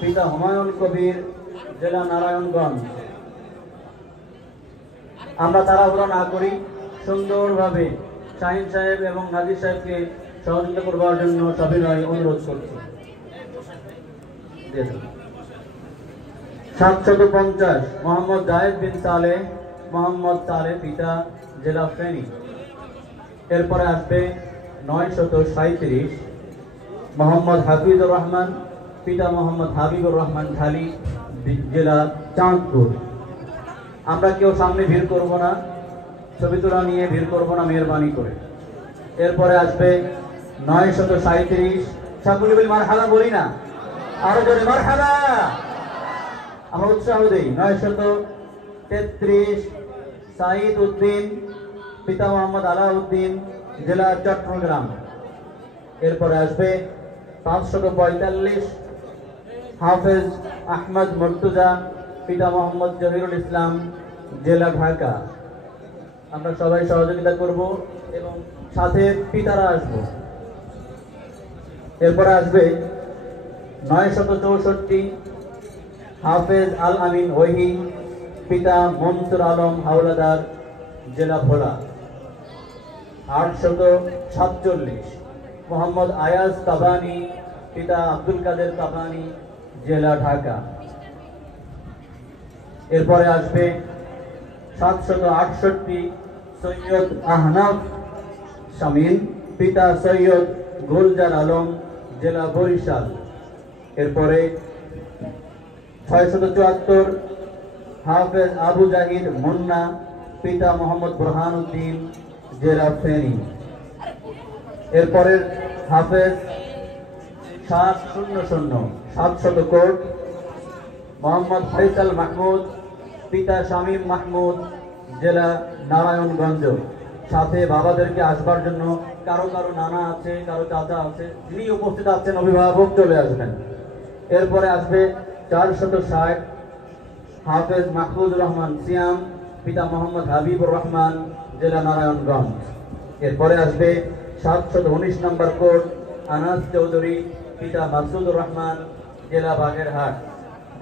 পিতা হুমায়ুন কবির, জেলা নারায়ণগঞ্জ। আমরা তাড়াহুড়ো না করি, সুন্দরভাবে শাহিন সাহেব এবং নাজির সাহেবকে সহযোগিতা করবার জন্য সবিনয় অনুরোধ করছি। 750 মোহাম্মদ জায়েদ বিন সালেহ, মোহাম্মদ সালেহ, পিতা জেলা ফেনী। এরপরে আসবে 937 মোহাম্মদ হাফিজুর রহমান, পিতা মোহাম্মদ হাবিবুর রহমান ঢালি, জেলা চাঁদপুর। আমরা কেউ সামনে ভিড় করব না, ছবি তোলা নিয়ে ভিড় করব না মেহরবানি করে। এরপরে আসবে 937, সকলে বলি মারহাবা বলি না, আরো জোরে মারহাবা, আমরা উৎসাহ দিই। 933 সাইদ উদ্দিন, পিতা মোহাম্মদ আলাউদ্দিন, জেলা চট্টগ্রাম। এরপরে আসবে 545 হাফেজ আহমদ মুর্তজা, পিতা মোহাম্মদ জহিরুল ইসলাম, জেলা ঢাকা। আমরা সবাই সহযোগিতা করব এবং সাথে পিতারা আসব। এরপরে আসবে 964 হাফেজ আল আমিন ওহি, পিতা মনসুর আলম হাওলাদার, জেলা ভোলা। 847 মোহাম্মদ আয়াজ কাবানি, পিতা আব্দুল কাদের কাবানি, জেলা ঢাকা। এরপরে আসবে 768 সৈয়দ আহনাফ শামীম, পিতা সৈয়দ গুলজার আলম, জেলা বরিশাল। এরপরে 674 হাফেজ আবু জাহিদ মুন্না, পিতা মোহাম্মদ বুরহানুদ্দিন, জেলা ফেনী। এরপরে হাফেজ 700 কোট মোহাম্মদ ফয়সাল মাহমুদ, পিতা শামীম মাহমুদ, জেলা নারায়ণগঞ্জ। সাথে বাবাদেরকে আসবার জন্য কারো কারো নানা আছে, কারো চাচা আছে, যিনি উপস্থিত আছেন অভিভাবক চলে আসবেন। এরপরে আসবে 460 হাফেজ মাহফুজুর রহমান সিয়াম, পিতা মোহাম্মদ হাবিবুর রহমান, জেলা নারায়ণগঞ্জ। এরপরে আসবে 719 নম্বর কোট আনাস চৌধুরী, পিতা মাসুদুর রহমান, জেলা বাগেরহাট।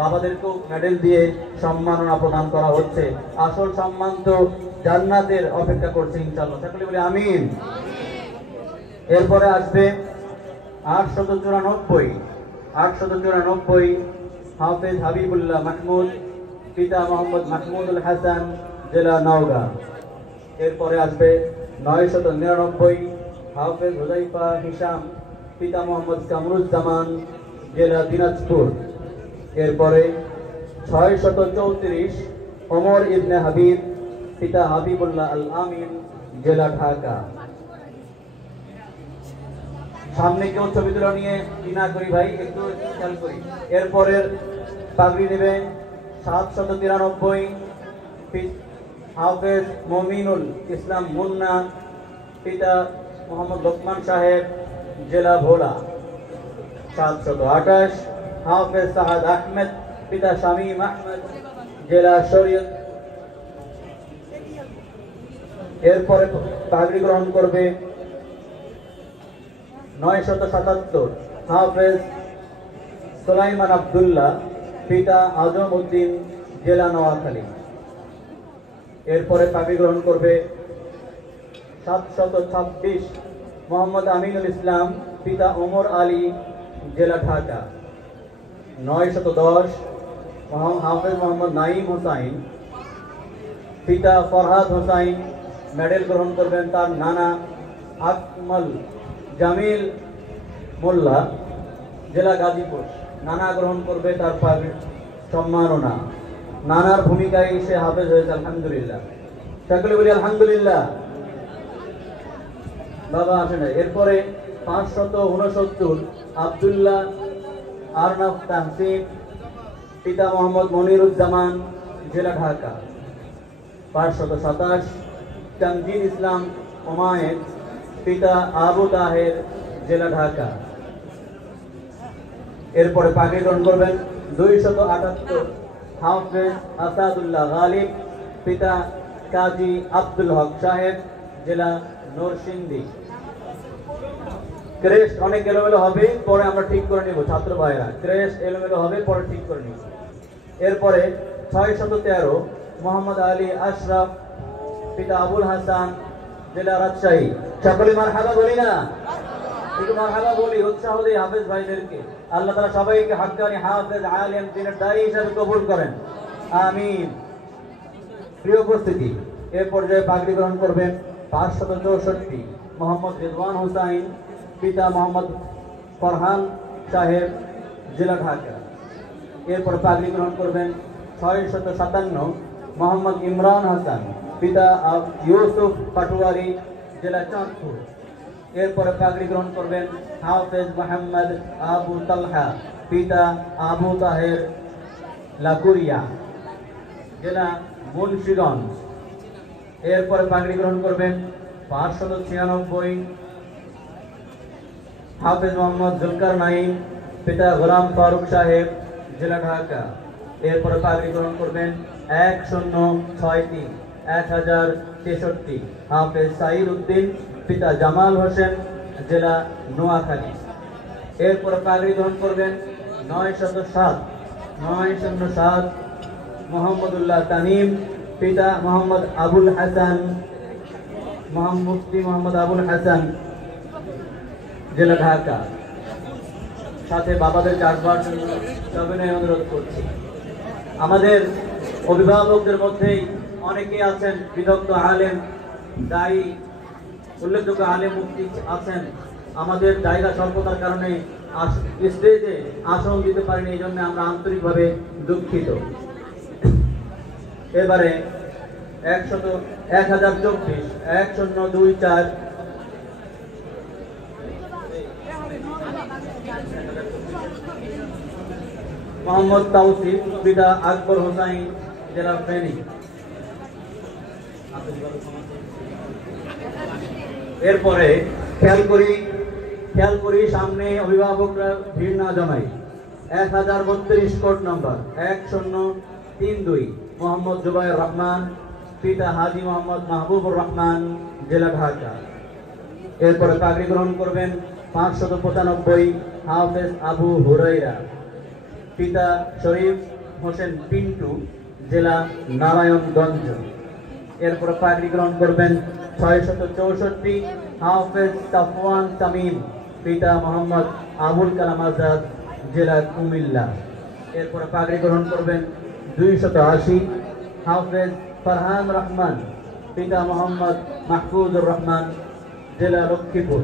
বাবাদেরকেও মেডেল দিয়ে সম্মাননা প্রদান করা হচ্ছে। আসল সম্মান তো জান্নাতের অপেক্ষা করছে ইনশাআল্লাহ, সকলে বলি আমিন। এরপরে আসবে 894 হাফেজ হাবিবুল্লাহ মাহমুদ, পিতা মোহাম্মদ মাহমুদুল হাসান, জেলা নওগাঁ। এরপরে আসবে 999 হাফেজ হুযাইফা হিশাম, পিতা মোহাম্মদ কামরুজ্জামান, জেলা দিনাজপুর। এরপরে 634 ওমর ইবনে হাবিব, পিতা হাবিবুল্লাহ আল আমিন, জেলা ঢাকা। সামনে কেউ ছবি তোলা নিয়ে কি না করি ভাই, একটু খেয়াল করি। এরপরের পাগড়ি নেবে 793 হাফেজ মমিনুল ইসলাম মুন্না, পিতা মোহাম্মদ লোকমান সাহেব, জেলা ভোলা। 728 হাফেজ সাহাদ আহমেদ, পিতা শামীম আহমেদ, জেলা শরীয়ত। এরপরে পাগড়ি গ্রহণ করবে 977 হাফেজ সুলাইমান আব্দুল্লাহ, পিতা আজম উদ্দিন, জেলা নোয়াখালী। এরপরে পাগড়ি গ্রহণ করবে 726 মোহাম্মদ আমিনুল ইসলাম, পিতা ওমর আলী, জেলা ঢাকা। 910 হাফেজ মোহাম্মদ নাইম হোসাইন, পিতা ফরহাদ হোসাইন। মেডেল গ্রহণ করবেন তার নানা আকমল জামিল মোল্লা, জেলা গাজীপুর। নানা গ্রহণ করবে তার সম্মাননা। নানার ভূমিকায় সে হাফেজ হয়েছে, আলহামদুলিল্লাহ, সকলে বলি আলহামদুলিল্লাহ। বাবা আসে না। এরপরে 569 আব্দুল্লাহ আরনাফ তাহসিন, পিতা মোহাম্মদ মনিরুজ্জামান, জেলা ঢাকা। 527 তানজিল ইসলাম ওমায়েদ, পিতা আবু তাহের, জেলা ঢাকা। এরপরে পাগড়ি গ্রহণ করবেন 278 হাফেজ আসাদুল্লাহ গালিব, পিতা কাজী আব্দুল হক সাহেব, জেলা নরসিংদী। ক্রেস্ট অনেক এলোমেলো হবে, পরে আমরা ঠিক করে নিব ছাত্র ভাইরা, ক্রেস্ট এলোমেলো হবে পরে ঠিক করে নিব। এরপরে 613 মোহাম্মদ আলী আশরাফ, পিতা আবুল হাসান, জেলা রাজশাহী। সকলে মারহাবা বলি না? একটু মারহাবা বলি, উৎসাহ দিই হাফেজ ভাইদেরকে। আল্লাহ তাআলা সবাইকে হাক্কানি হাফেজ আলেম দ্বীনের দায়ী হিসেবে কবুল করেন, আমিন। প্রিয় উপস্থিতি, এ পর্যায়ে পাগড়ি গ্রহণ করবেন 564 মোহাম্মদ রিদওয়ান হুসাইন, পিতা মোহাম্মদ ফরহান সাহেব, জেলা ঢাকা। এরপর পাগড়ি গ্রহণ করবেন 657 মোহাম্মদ ইমরান হাসান, পিতা ইউসুফ পাটুয়ারি, জেলা চাঁদপুর। এরপরে পাগড়ি গ্রহণ করবেন হাফেজ মোহাম্মদ আবু তালহা, পিতা আবু তাহের, লাকুরিয়া, জেলা মুন্সিগঞ্জ। এরপরে পাগড়ি গ্রহণ করবেন 596 হাফেজ মোহাম্মদ জুলকার নাইম, পিতা গোলাম ফারুক সাহেব, জেলা ঢাকা। এরপরে পাগড়ি গ্রহণ করবেন 1063 হাফেজ সাইর উদ্দিন, পিতা জামাল হোসেন, জেলা নোয়াখালী। এরপরে পাগড়ি গ্রহণ করবেন 907 মোহাম্মদুল্লাহ তানিম, পিতা মোহাম্মদ আবুল হাসান, মুফতি মোহাম্মদ আবুল হাসান, জেলা ঢাকা। সাথে বাবাদের আসবার জন্য সবিনয় অনুরোধ করছি। আমাদের অভিভাবকদের মধ্যেই অনেকেই আছেন বিদগ্ধ আলেম, দায়ী, উল্লেখযোগ্য আলেম মুফতি আছেন। আমাদের জায়গা স্বল্পতার কারণে স্টেজে আসন দিতে পারিনি, এই জন্য আমরা আন্তরিকভাবে দুঃখিত। এবারে 1024 1024 মোহাম্মদ তাওসিফ, পিতা আকবর হোসাইন, জেলা ফেনী। এরপরে খেয়াল করি সামনে অভিভাবকরা ভিড় না জমাই। 1032 কোড নম্বর 1032 মোহাম্মদ জুবাইর রহমান, পিতা হাজি মোহাম্মদ মাহবুবুর রহমান, জেলা ঢাকা। এরপরে পাগড়ি গ্রহণ করবেন 595 হাফেজ আবু হুরাইরা, পিতা শরীফ হোসেন পিন্টু, জেলা নারায়ণগঞ্জ। এরপরে পাগড়ি গ্রহণ করবেন 664 হাফেজ সাফওয়ান তামিম, পিতা মোহাম্মদ আবুল কালাম আজাদ, জেলা কুমিল্লা। এরপরে পাগড়ি গ্রহণ করবেন 280 হাফেজ ফারহান রহমান, পিতা মোহাম্মদ মাহফুজুর রহমান, জেলা লক্ষ্মীপুর।